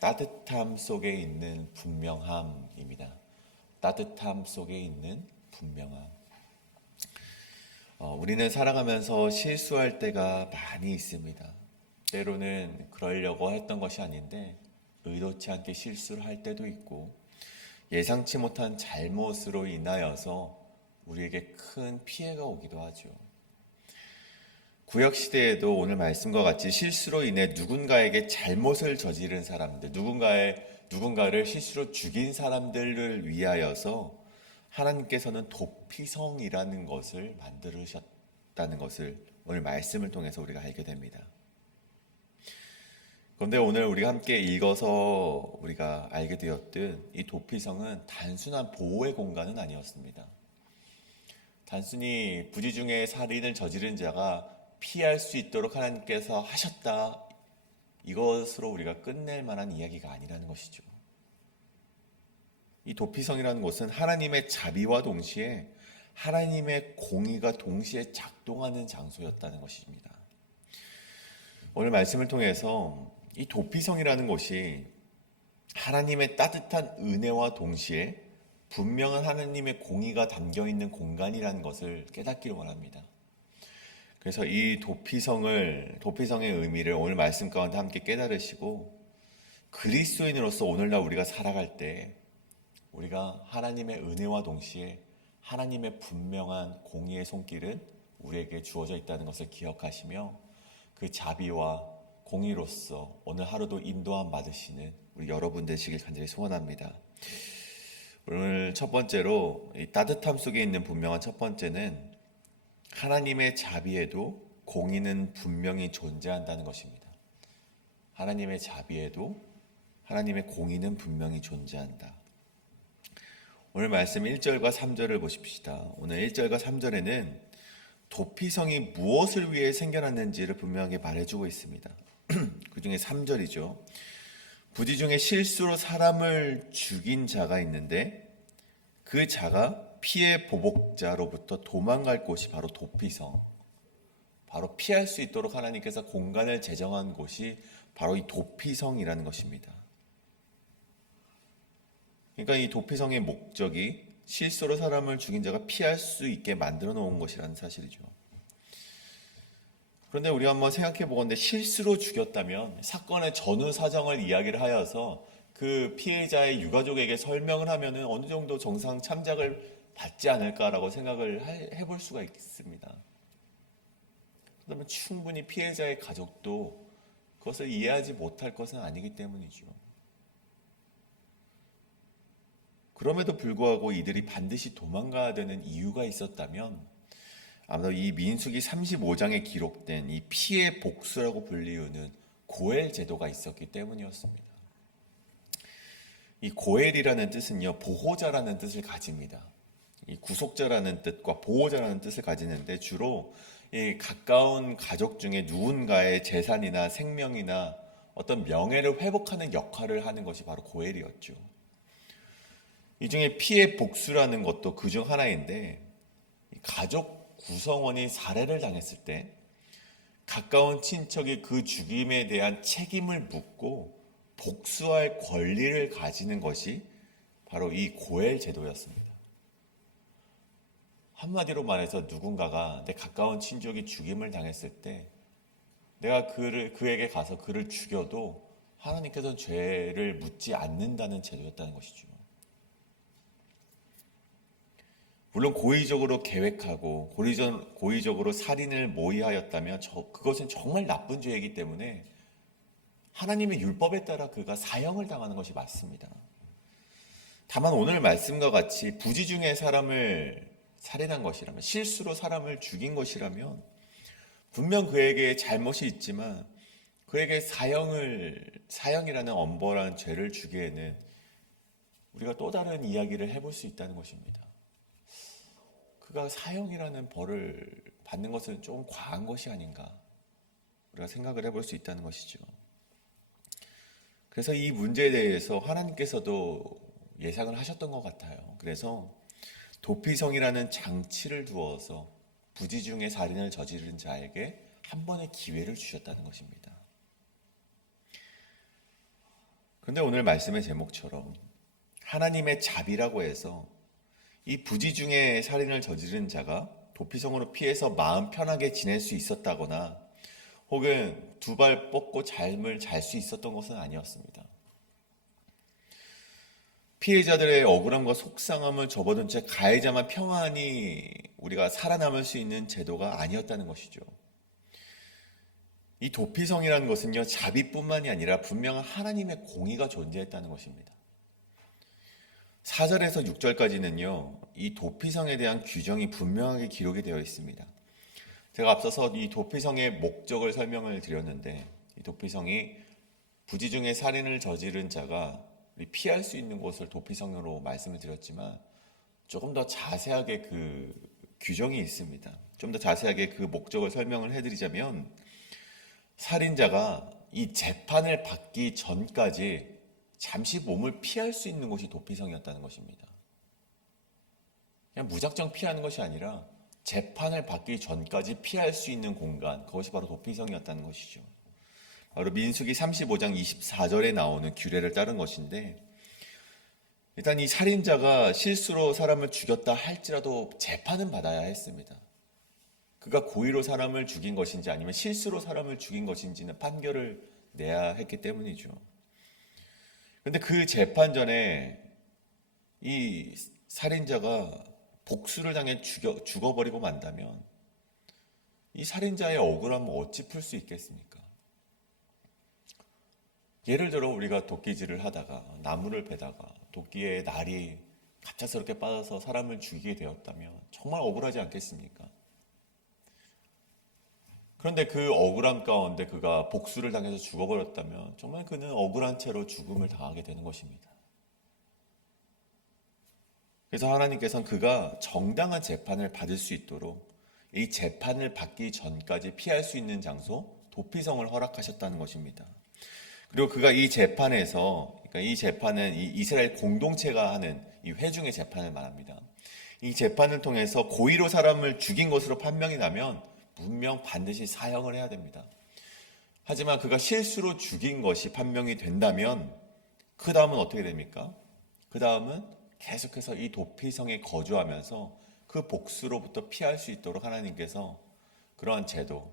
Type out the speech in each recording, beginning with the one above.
따뜻함 속에 있는 분명함입니다. 따뜻함 속에 있는 분명함. 우리는 살아가면서 실수할 때가 많이 있습니다. 때로는 그러려고 했던 것이 아닌데 의도치 않게 실수를 할 때도 있고, 예상치 못한 잘못으로 인하여서 우리에게 큰 피해가 오기도 하죠. 구약시대에도 오늘 말씀과 같이 실수로 인해 누군가에게 잘못을 저지른 사람들, 누군가를 실수로 죽인 사람들을 위하여서 하나님께서는 도피성이라는 것을 만드셨다는 것을 오늘 말씀을 통해서 우리가 알게 됩니다. 그런데 오늘 우리가 함께 읽어서 우리가 알게 되었듯 이 도피성은 단순한 보호의 공간은 아니었습니다. 단순히 부지 중에 살인을 저지른 자가 피할 수 있도록 하나님께서 하셨다, 이것으로 우리가 끝낼 만한 이야기가 아니라는 것이죠. 이 도피성이라는 곳은 하나님의 자비와 동시에 하나님의 공의가 동시에 작동하는 장소였다는 것입니다. 오늘 말씀을 통해서 이 도피성이라는 곳이 하나님의 따뜻한 은혜와 동시에 분명한 하나님의 공의가 담겨있는 공간이라는 것을 깨닫기를 원합니다. 그래서 이 도피성의 의미를 오늘 말씀 가운데 함께 깨달으시고, 그리스도인으로서 오늘날 우리가 살아갈 때 우리가 하나님의 은혜와 동시에 하나님의 분명한 공의의 손길은 우리에게 주어져 있다는 것을 기억하시며, 그 자비와 공의로서 오늘 하루도 인도함 받으시는 우리 여러분 되시길 간절히 소원합니다. 오늘 첫 번째로 이 따뜻함 속에 있는 분명한 첫 번째는 하나님의 자비에도 공의는 분명히 존재한다는 것입니다. 하나님의 자비에도 하나님의 공의는 분명히 존재한다. 오늘 말씀 1절과 3절을 보십시다. 오늘 1절과 3절에는 도피성이 무엇을 위해 생겨났는지를 분명하게 말해주고 있습니다. 그 중에 3절이죠. 부지 중에 실수로 사람을 죽인 자가 있는데 그 자가 피해 보복자로부터 도망갈 곳이 바로 도피성, 바로 피할 수 있도록 하나님께서 공간을 제정한 곳이 바로 이 도피성이라는 것입니다. 그러니까 이 도피성의 목적이 실수로 사람을 죽인 자가 피할 수 있게 만들어 놓은 것이라는 사실이죠. 그런데 우리가 한번 생각해 보건대, 실수로 죽였다면 사건의 전후 사정을 이야기를 하여서 그 피해자의 유가족에게 설명을 하면은 어느 정도 정상 참작을 받지 않을까라고 생각을 해볼 수가 있습니다. 그러면 충분히 피해자의 가족도 그것을 이해하지 못할 것은 아니기 때문이죠. 그럼에도 불구하고 이들이 반드시 도망가야 되는 이유가 있었다면 아마도 이 민수기 35장에 기록된 이 피해 복수라고 불리우는 고엘 제도가 있었기 때문이었습니다. 이 고엘이라는 뜻은요, 보호자라는 뜻을 가집니다. 이 구속자라는 뜻과 보호자라는 뜻을 가지는데, 주로 이 가까운 가족 중에 누군가의 재산이나 생명이나 어떤 명예를 회복하는 역할을 하는 것이 바로 고엘이었죠. 이 중에 피해 복수라는 것도 그 중 하나인데, 가족 구성원이 살해를 당했을 때 가까운 친척이 그 죽임에 대한 책임을 묻고 복수할 권리를 가지는 것이 바로 이 고엘 제도였습니다. 한마디로 말해서 누군가가 내 가까운 친족이 죽임을 당했을 때 내가 그에게 가서 그를 죽여도 하나님께서는 죄를 묻지 않는다는 제도였다는 것이죠. 물론 고의적으로 계획하고 고의적으로 살인을 모의하였다면 그것은 정말 나쁜 죄이기 때문에 하나님의 율법에 따라 그가 사형을 당하는 것이 맞습니다. 다만 오늘 말씀과 같이 부지 중에 사람을 살인한 것이라면, 실수로 사람을 죽인 것이라면 분명 그에게 잘못이 있지만 그에게 사형이라는 엄벌한 죄를 주기에는 우리가 또 다른 이야기를 해볼 수 있다는 것입니다. 그가 사형이라는 벌을 받는 것은 조금 과한 것이 아닌가, 우리가 생각을 해볼 수 있다는 것이죠. 그래서 이 문제에 대해서 하나님께서도 예상을 하셨던 것 같아요. 그래서 도피성이라는 장치를 두어서 부지 중에 살인을 저지른 자에게 한 번의 기회를 주셨다는 것입니다. 그런데 오늘 말씀의 제목처럼 하나님의 자비라고 해서 이 부지 중에 살인을 저지른 자가 도피성으로 피해서 마음 편하게 지낼 수 있었다거나 혹은 두 발 뻗고 잠을 잘 수 있었던 것은 아니었습니다. 피해자들의 억울함과 속상함을 접어둔 채 가해자만 평안히 우리가 살아남을 수 있는 제도가 아니었다는 것이죠. 이 도피성이라는 것은요, 자비뿐만이 아니라 분명한 하나님의 공의가 존재했다는 것입니다. 4절에서 6절까지는요, 이 도피성에 대한 규정이 분명하게 기록이 되어 있습니다. 제가 앞서서 이 도피성의 목적을 설명을 드렸는데, 이 도피성이 부지 중에 살인을 저지른 자가 피할 수 있는 곳을 도피성으로 말씀을 드렸지만, 조금 더 자세하게 그 규정이 있습니다. 좀 더 자세하게 그 목적을 설명을 해드리자면, 살인자가 이 재판을 받기 전까지 잠시 몸을 피할 수 있는 곳이 도피성이었다는 것입니다. 그냥 무작정 피하는 것이 아니라 재판을 받기 전까지 피할 수 있는 공간, 그것이 바로 도피성이었다는 것이죠. 바로 민수기 35장 24절에 나오는 규례를 따른 것인데, 일단 이 살인자가 실수로 사람을 죽였다 할지라도 재판은 받아야 했습니다. 그가 고의로 사람을 죽인 것인지 아니면 실수로 사람을 죽인 것인지는 판결을 내야 했기 때문이죠. 그런데 그 재판 전에 이 살인자가 복수를 당해 죽어버리고 만다면 이 살인자의 억울함을 어찌 풀 수 있겠습니까? 예를 들어 우리가 도끼질을 하다가 나무를 베다가 도끼에 날이 갑작스럽게 빠져서 사람을 죽이게 되었다면 정말 억울하지 않겠습니까? 그런데 그 억울함 가운데 그가 복수를 당해서 죽어버렸다면 정말 그는 억울한 채로 죽음을 당하게 되는 것입니다. 그래서 하나님께서는 그가 정당한 재판을 받을 수 있도록 이 재판을 받기 전까지 피할 수 있는 장소, 도피성을 허락하셨다는 것입니다. 그리고 그가 이 재판에서, 그러니까 이 재판은 이 이스라엘 공동체가 하는 이 회중의 재판을 말합니다. 이 재판을 통해서 고의로 사람을 죽인 것으로 판명이 나면 분명 반드시 사형을 해야 됩니다. 하지만 그가 실수로 죽인 것이 판명이 된다면 그 다음은 어떻게 됩니까? 그 다음은 계속해서 이 도피성에 거주하면서 그 복수로부터 피할 수 있도록 하나님께서 그러한 제도,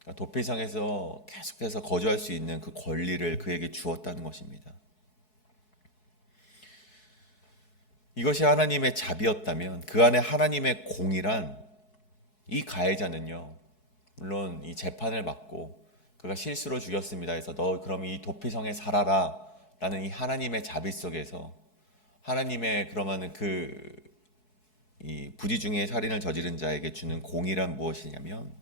그러니까 도피성에서 계속해서 거주할 수 있는 그 권리를 그에게 주었다는 것입니다. 이것이 하나님의 자비였다면 그 안에 하나님의 공이란 이 가해자는요, 물론 이 재판을 받고 그가 실수로 죽였습니다 해서 너 그럼 이 도피성에 살아라 라는 이 하나님의 자비 속에서 하나님의 그러면은 이 부지 중에 살인을 저지른 자에게 주는 공의란 무엇이냐면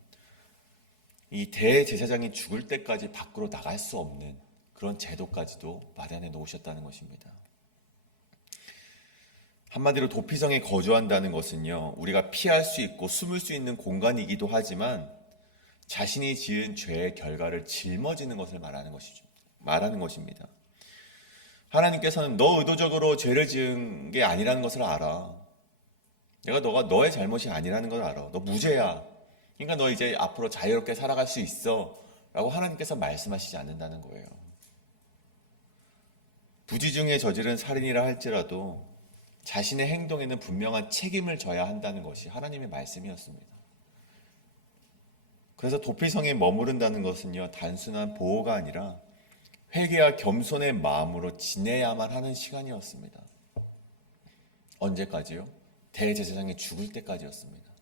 이 대제사장이 죽을 때까지 밖으로 나갈 수 없는 그런 제도까지도 마련해 놓으셨다는 것입니다. 한마디로 도피성에 거주한다는 것은요, 우리가 피할 수 있고 숨을 수 있는 공간이기도 하지만 자신이 지은 죄의 결과를 짊어지는 것을 말하는 것입니다. 하나님께서는 너 의도적으로 죄를 지은 게 아니라는 것을 알아. 너가 너의 잘못이 아니라는 걸 알아. 너 무죄야. 그러니까 너 이제 앞으로 자유롭게 살아갈 수 있어. 라고 하나님께서 말씀하시지 않는다는 거예요. 부지 중에 저지른 살인이라 할지라도 자신의 행동에는 분명한 책임을 져야 한다는 것이 하나님의 말씀이었습니다. 그래서 도피성에 머무른다는 것은요, 단순한 보호가 아니라 회개와 겸손의 마음으로 지내야만 하는 시간이었습니다. 언제까지요? 대제사장이 죽을 때까지였습니다.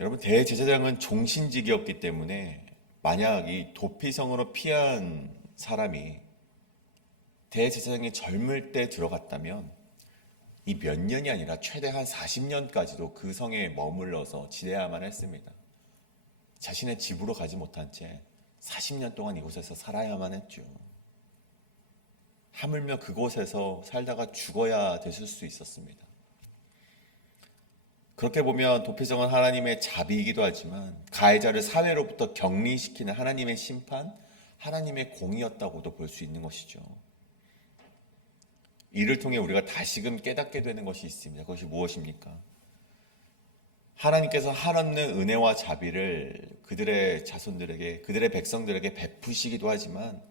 여러분, 대제사장은 종신직이었기 때문에 만약 이 도피성으로 피한 사람이 대제사장이 젊을 때 들어갔다면 이 몇 년이 아니라 최대한 40년까지도 그 성에 머물러서 지내야만 했습니다. 자신의 집으로 가지 못한 채 40년 동안 이곳에서 살아야만 했죠. 하물며 그곳에서 살다가 죽어야 됐을 수 있었습니다. 그렇게 보면 도피성은 하나님의 자비이기도 하지만 가해자를 사회로부터 격리시키는 하나님의 심판, 하나님의 공의였다고도 볼 수 있는 것이죠. 이를 통해 우리가 다시금 깨닫게 되는 것이 있습니다. 그것이 무엇입니까? 하나님께서 한없는 은혜와 자비를 그들의 자손들에게, 그들의 백성들에게 베푸시기도 하지만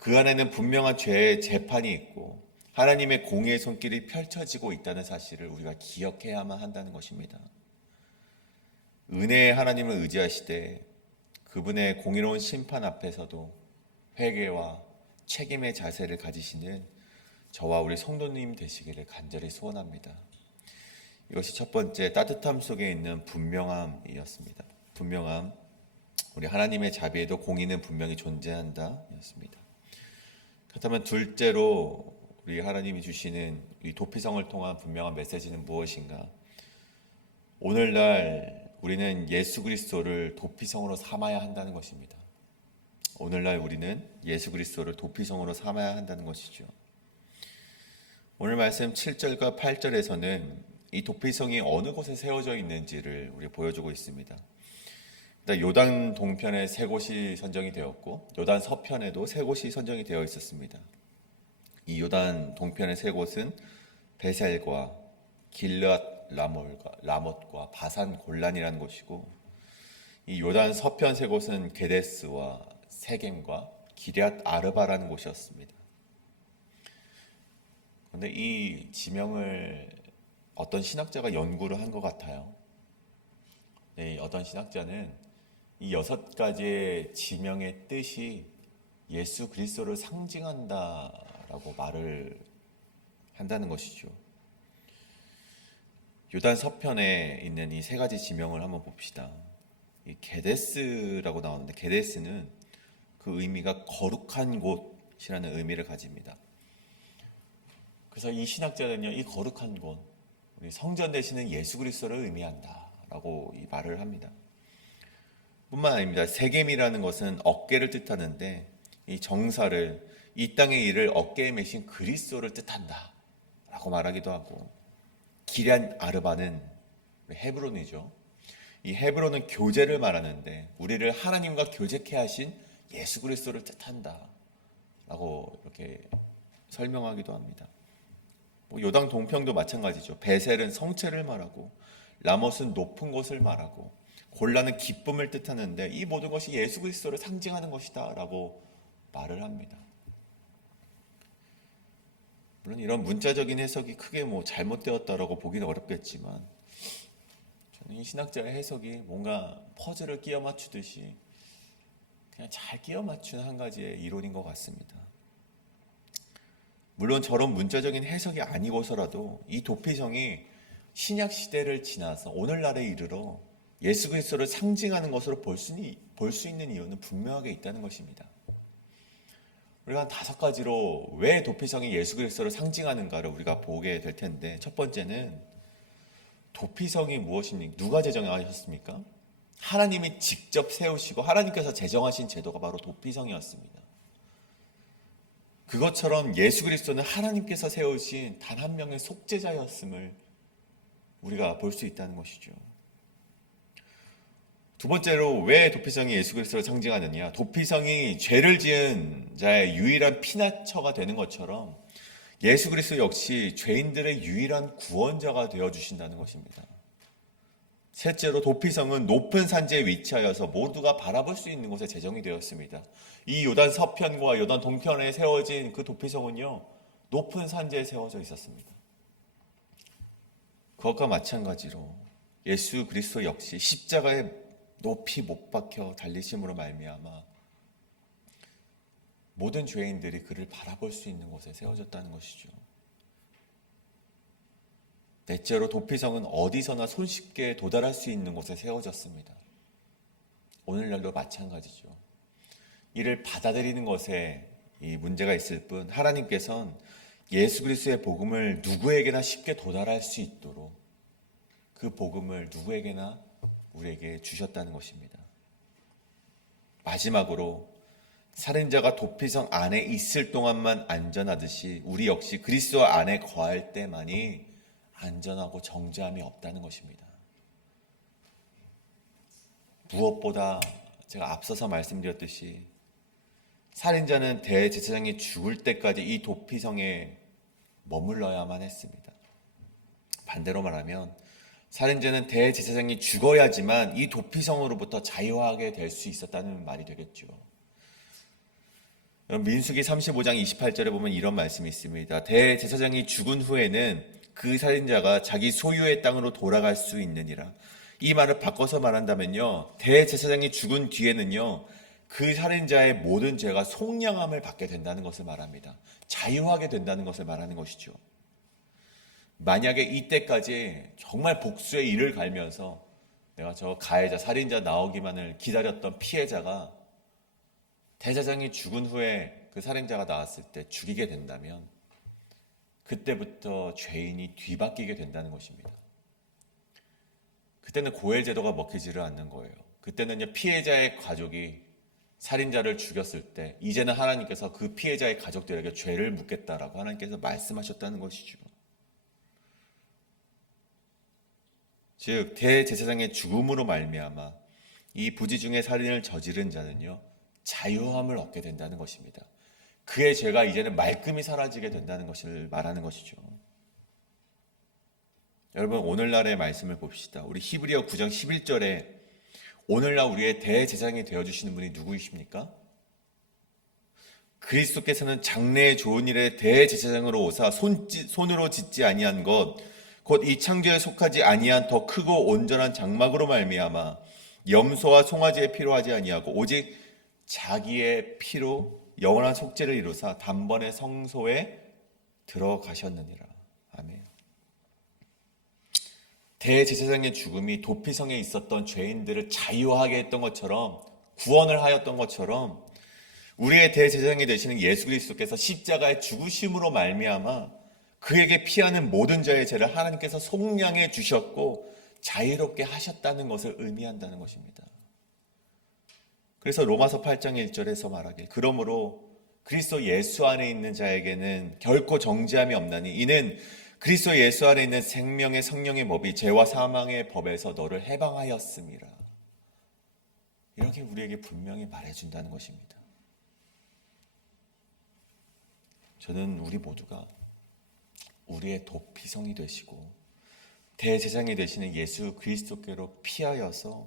그 안에는 분명한 죄의 재판이 있고 하나님의 공의의 손길이 펼쳐지고 있다는 사실을 우리가 기억해야만 한다는 것입니다. 은혜의 하나님을 의지하시되 그분의 공의로운 심판 앞에서도 회개와 책임의 자세를 가지시는 저와 우리 성도님 되시기를 간절히 소원합니다. 이것이 첫 번째 따뜻함 속에 있는 분명함이었습니다. 분명함, 우리 하나님의 자비에도 공의는 분명히 존재한다 였습니다. 그렇다면 둘째로 우리 하나님이 주시는 이 도피성을 통한 분명한 메시지는 무엇인가? 오늘날 우리는 예수 그리스도를 도피성으로 삼아야 한다는 것입니다. 오늘날 우리는 예수 그리스도를 도피성으로 삼아야 한다는 것이죠. 오늘 말씀 7절과 8절에서는 이 도피성이 어느 곳에 세워져 있는지를 우리 보여주고 있습니다. 일단 요단 동편에 세 곳이 선정이 되었고 요단 서편에도 세 곳이 선정이 되어 있었습니다. 이 요단 동편의 세 곳은 베셀과 길앗 라못과 바산 골란이라는 곳이고, 이 요단 서편 세 곳은 게데스와 세겜과 기럇 아르바라는 곳이었습니다. 그런데 이 지명을 어떤 신학자가 연구를 한 것 같아요. 네, 어떤 신학자는 이 6가지의 지명의 뜻이 예수 그리스도를 상징한다라고 말을 한다는 것이죠. 요단 서편에 있는 이 3가지 지명을 한번 봅시다. 이 게데스라고 나오는데, 게데스는 그 의미가 거룩한 곳이라는 의미를 가집니다. 그래서 이 신학자는요, 이 거룩한 곳, 우리 성전 되시는 예수 그리스도를 의미한다라고 이 말을 합니다. 뿐만 아닙니다. 세겜이라는 것은 어깨를 뜻하는데, 이 정사를, 이 땅의 일을 어깨에 메신 그리스도를 뜻한다라고 말하기도 하고, 기럇 아르바는 헤브론이죠. 이 헤브론은 교제를 말하는데 우리를 하나님과 교제케 하신 예수 그리스도를 뜻한다라고 이렇게 설명하기도 합니다. 요단 동편도 마찬가지죠. 베셀은 성체를 말하고 라못은 높은 곳을 말하고 골란은 기쁨을 뜻하는데 이 모든 것이 예수 그리스도를 상징하는 것이다라고 말을 합니다. 물론 이런 문자적인 해석이 크게 잘못되었다라고 보기는 어렵겠지만, 저는 이 신학자의 해석이 뭔가 퍼즐을 끼워 맞추듯이 그냥 잘 끼워 맞춘 한 가지의 이론인 것 같습니다. 물론 저런 문자적인 해석이 아니고서라도 이 도피성이 신약 시대를 지나서 오늘날에 이르러 예수 그리스도를 상징하는 것으로 볼 수 있는 이유는 분명하게 있다는 것입니다. 우리가 한 5가지로 왜 도피성이 예수 그리스도를 상징하는가를 우리가 보게 될 텐데, 첫 번째는 도피성이 무엇입니까? 누가 제정하셨습니까? 하나님이 직접 세우시고 하나님께서 제정하신 제도가 바로 도피성이었습니다. 그것처럼 예수 그리스도는 하나님께서 세우신 단 한 명의 속죄자였음을 우리가 볼 수 있다는 것이죠. 두 번째로 왜 도피성이 예수 그리스도를 상징하느냐? 도피성이 죄를 지은 자의 유일한 피난처가 되는 것처럼 예수 그리스도 역시 죄인들의 유일한 구원자가 되어주신다는 것입니다. 셋째로 도피성은 높은 산지에 위치하여서 모두가 바라볼 수 있는 곳에 제정이 되었습니다. 이 요단 서편과 요단 동편에 세워진 그 도피성은요, 높은 산지에 세워져 있었습니다. 그것과 마찬가지로 예수 그리스도 역시 십자가에 높이 못 박혀 달리심으로 말미암아 모든 죄인들이 그를 바라볼 수 있는 곳에 세워졌다는 것이죠. 넷째로 도피성은 어디서나 손쉽게 도달할 수 있는 곳에 세워졌습니다. 오늘날도 마찬가지죠. 이를 받아들이는 것에 이 문제가 있을 뿐 하나님께서는 예수 그리스도의 복음을 누구에게나 쉽게 도달할 수 있도록 그 복음을 누구에게나 우리에게 주셨다는 것입니다. 마지막으로 살인자가 도피성 안에 있을 동안만 안전하듯이 우리 역시 그리스도 안에 거할 때만이 안전하고 정죄함이 없다는 것입니다. 무엇보다 제가 앞서서 말씀드렸듯이 살인자는 대제사장이 죽을 때까지 이 도피성에 머물러야만 했습니다. 반대로 말하면 살인자는 대제사장이 죽어야지만 이 도피성으로부터 자유하게 될 수 있었다는 말이 되겠죠. 민수기 35장 28절에 보면 이런 말씀이 있습니다. 대제사장이 죽은 후에는 그 살인자가 자기 소유의 땅으로 돌아갈 수 있느니라. 이 말을 바꿔서 말한다면요, 대제사장이 죽은 뒤에는요, 그 살인자의 모든 죄가 속량함을 받게 된다는 것을 말합니다. 자유하게 된다는 것을 말하는 것이죠. 만약에 이때까지 정말 복수의 이를 갈면서 내가 저 가해자, 살인자 나오기만을 기다렸던 피해자가 대제사장이 죽은 후에 그 살인자가 나왔을 때 죽이게 된다면 그때부터 죄인이 뒤바뀌게 된다는 것입니다. 그때는 고해 제도가 먹히지를 않는 거예요. 그때는요, 피해자의 가족이 살인자를 죽였을 때 이제는 하나님께서 그 피해자의 가족들에게 죄를 묻겠다라고 하나님께서 말씀하셨다는 것이죠. 즉 대제사장의 죽음으로 말미암아 이 부지 중에 살인을 저지른 자는요, 자유함을 얻게 된다는 것입니다. 그의 죄가 이제는 말끔히 사라지게 된다는 것을 말하는 것이죠. 여러분, 오늘날의 말씀을 봅시다. 우리 히브리어 9장 11절에 오늘날 우리의 대제사장이 되어주시는 분이 누구이십니까? 그리스도께서는 장래의 좋은 일에 대제사장으로 오사 손으로 짓지 아니한 것 곧 이 창조에 속하지 아니한 더 크고 온전한 장막으로 말미암아 염소와 송아지의 피로 하지 아니하고 오직 자기의 피로 영원한 속죄를 이루사 단번에 성소에 들어가셨느니라. 아멘. 대제사장의 죽음이 도피성에 있었던 죄인들을 자유하게 했던 것처럼, 구원을 하였던 것처럼 우리의 대제사장이 되시는 예수 그리스도께서 십자가의 죽으심으로 말미암아 그에게 피하는 모든 자의 죄를 하나님께서 속량해 주셨고 자유롭게 하셨다는 것을 의미한다는 것입니다. 그래서 로마서 8장 1절에서 말하길 그러므로 그리스도 예수 안에 있는 자에게는 결코 정죄함이 없나니 이는 그리스도 예수 안에 있는 생명의 성령의 법이 죄와 사망의 법에서 너를 해방하였음이라. 이렇게 우리에게 분명히 말해준다는 것입니다. 저는 우리 모두가 우리의 도피성이 되시고 대제사장이 되시는 예수 그리스도께로 피하여서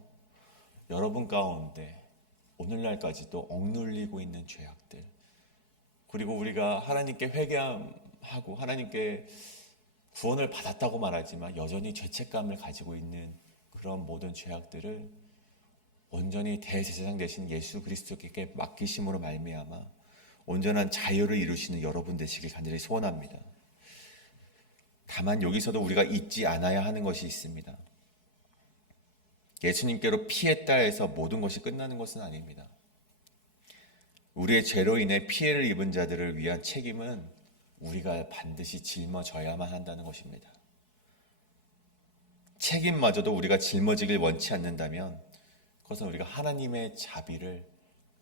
여러분 가운데 오늘날까지도 억눌리고 있는 죄악들, 그리고 우리가 하나님께 회개하고 하나님께 구원을 받았다고 말하지만 여전히 죄책감을 가지고 있는 그런 모든 죄악들을 온전히 대제사장 되신 예수 그리스도께 맡기심으로 말미암아 온전한 자유를 이루시는 여러분 되시길 간절히 소원합니다. 다만 여기서도 우리가 잊지 않아야 하는 것이 있습니다. 예수님께로 피했다 해서 모든 것이 끝나는 것은 아닙니다. 우리의 죄로 인해 피해를 입은 자들을 위한 책임은 우리가 반드시 짊어져야만 한다는 것입니다. 책임마저도 우리가 짊어지길 원치 않는다면 그것은 우리가 하나님의 자비를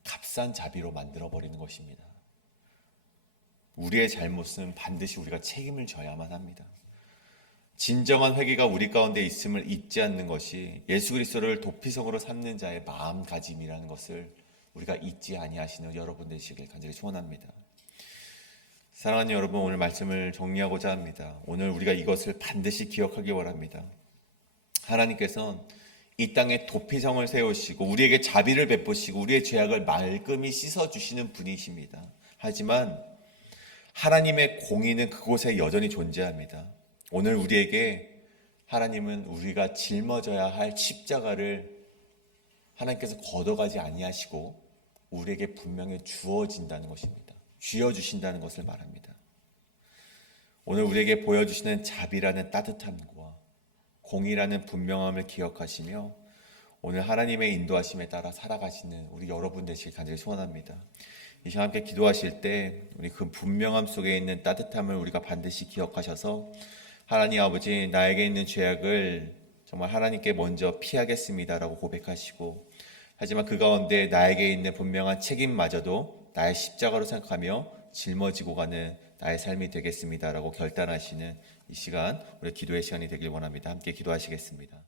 값싼 자비로 만들어버리는 것입니다. 우리의 잘못은 반드시 우리가 책임을 져야만 합니다. 진정한 회개가 우리 가운데 있음을 잊지 않는 것이 예수 그리스도를 도피성으로 삼는 자의 마음가짐이라는 것을 우리가 잊지 아니하시는 여러분 되시길 간절히 소원합니다. 사랑하는 여러분, 오늘 말씀을 정리하고자 합니다. 오늘 우리가 이것을 반드시 기억하기 원합니다. 하나님께서는 이 땅에 도피성을 세우시고 우리에게 자비를 베푸시고 우리의 죄악을 말끔히 씻어주시는 분이십니다. 하지만 하나님의 공의는 그곳에 여전히 존재합니다. 오늘 우리에게 하나님은 우리가 짊어져야 할 십자가를 하나님께서 걷어가지 아니하시고 우리에게 분명히 주어진다는 것입니다. 쥐어주신다는 것을 말합니다. 오늘 우리에게 보여주시는 자비라는 따뜻함과 공의라는 분명함을 기억하시며 오늘 하나님의 인도하심에 따라 살아가시는 우리 여러분 되시길 간절히 소원합니다. 이 시간 함께 기도하실 때 우리 그 분명함 속에 있는 따뜻함을 우리가 반드시 기억하셔서 하나님 아버지, 나에게 있는 죄악을 정말 하나님께 먼저 피하겠습니다라고 고백하시고, 하지만 그 가운데 나에게 있는 분명한 책임마저도 나의 십자가로 생각하며 짊어지고 가는 나의 삶이 되겠습니다라고 결단하시는 이 시간, 우리 기도의 시간이 되길 원합니다. 함께 기도하시겠습니다.